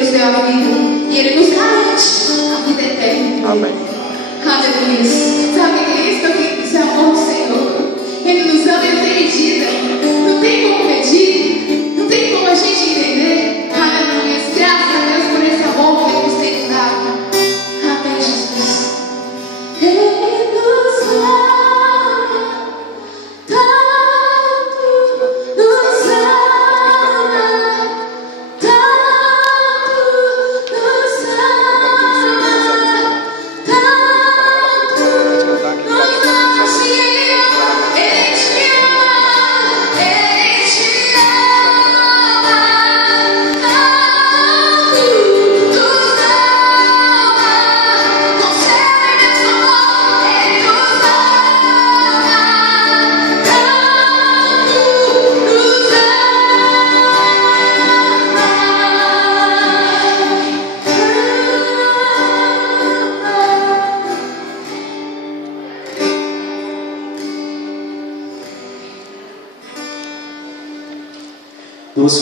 Ele nos deu a vida e Ele nos garante a vida eterna. Amém. Aleluia. Sabe, isso é o amor do Senhor. Ele nos ama, Ele tem medida. Não tem como medir, não tem como a gente entender. Aleluia. Graças a Deus por esse amor que Ele nos tem dado. Amém, Jesus. Ele nos ama tanto, nos ama tanto, nos ama tanto, nos ama, se Ele ama, Ele te ama, Ele te ama tanto, nos ama, com seu imenso amor, Ele nos ama tanto, nos ama. Duas